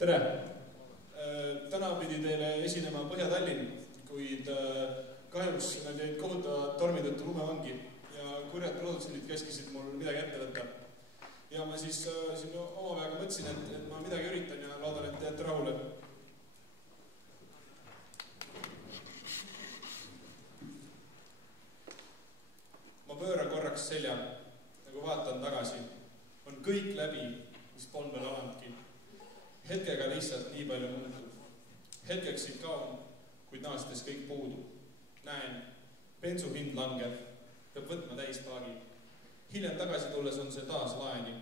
Tere! Täna pidi teile esinema Põhja-Tallinn, kuid kahjuks nad jäid kohutava tormi tõttu lumevangi ja kurjad produtsendid käskisid mul midagi ette võtta. Ja ma siis siin oma peaga mõtlesin, et ma midagi üritan ja loodan, et jääte rahule. Ma pööran korraks selja, nagu vaatan tagasi. On kõik läbi, mis polnud veel alandki. Hetkega lihtsalt nii palju muutub. Hetkeks siit kaon, kuid naastes kõik puudu. Näen, bensu hind langeb, peab võtma täispaagi. Hiljem tagasi tulles on see taas laeni.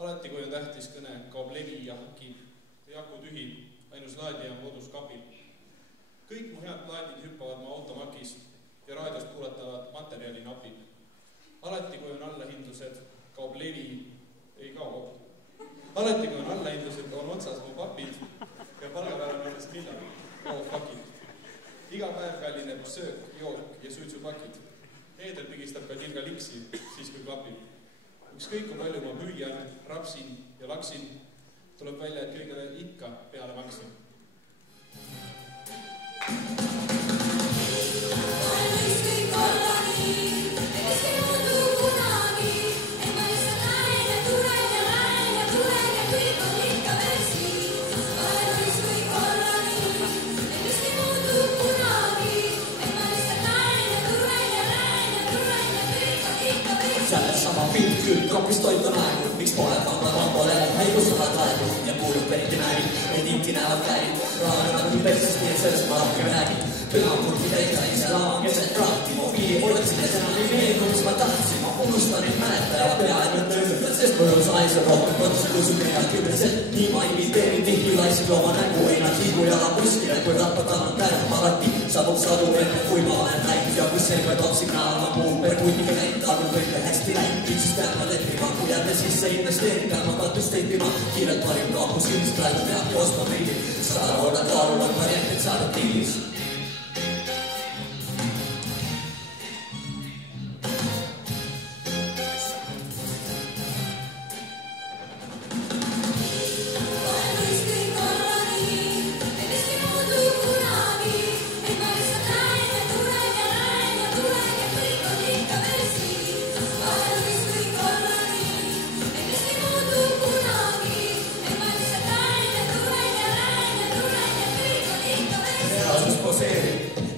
Alati, kui on tähtis kõne, kaob levi ja hakib. Jaku tühi, ainus laadija on kodus kapil. Kõik mu head plaadid hüppavad ma automakis ja raadiost kuulatavad materjali napib. Alati, kui on allahindlused, kaob levi, ei kao kokku. Alati, kui on allahindlused, on otsas mu papid ja palgapäeval on ennast millal. Oh, fuck it. Iga päev kallineb söök, jook ja suitsupakid. Eedel pigistab ka tilga liksi, siis kui klapib. Ükskõik kui palju ma müüan, rapsin ja laksin, tuleb välja, et kõigele ikka peale maksin. Sama pilt küll, kopis toitu naegu, miks pole panga rambole, häigussõnad laegu ja kuulub peeti määri, need inti näevad käid, raana nagu petsist, nii et sellest ma rohkem räägin. Pühamurgi täisa ise lava keset praati, mobiili otsin ja enam ei meenu, mis ma tahtsin, ma unustan neid mäletaja peaaegu tööd, sest mõjus aisel rohkem kodus tõusu neljakümneselt, nii ma imiteerin tihti laisib looma nägu, ei nad liigu jala kuskile, kui rappad annan käem alati, saabub sadu enne, kui ma olen näinud ja kui selga toob signaal, ma muu perkuitiga näinud, arvun kõike hästi läinud, siis pean ma leppima, kui jälle sisse investeerin, pean ma katust teipima, kiirelt parim kaapus ilmist praegu peabki ostma pildi, 100 korda kaaluvad variantid saada tiilis.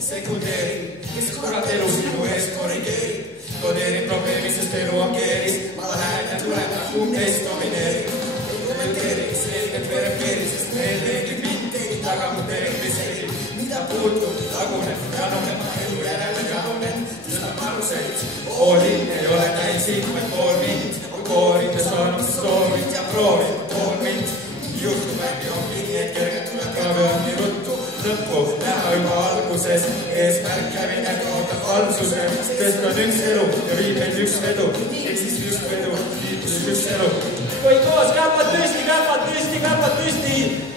Sekundeerin, mis kurat elu sinu ees korrigeerin. Kodeerin probleemi, sest elu on keeris. Ma lähen ja tulen, kumb neist domineerin. Ei kommenteeri, selgelt verifeeri, sest meil teegid mind, teegid taga mu terviseeri. Mida puutub, lagunen, janunen, ma elu järele janunen. Tõstab aluseid, hoolin, ei ole täis ikmed pool mind. On koorid ja saanud soovid ja proovin pool mind. Juhtub äkki on nii, et kergelt tuleb kaave on nii ruttu. Lõppu näha juba alguses, eesmärk kämine kaotab valsuse, sest on üks elu ja viib meid üks vedu, ehk siis üks vedu, viib üks elu. Kõik koos, käpad püsti, käpad püsti, käpad püsti!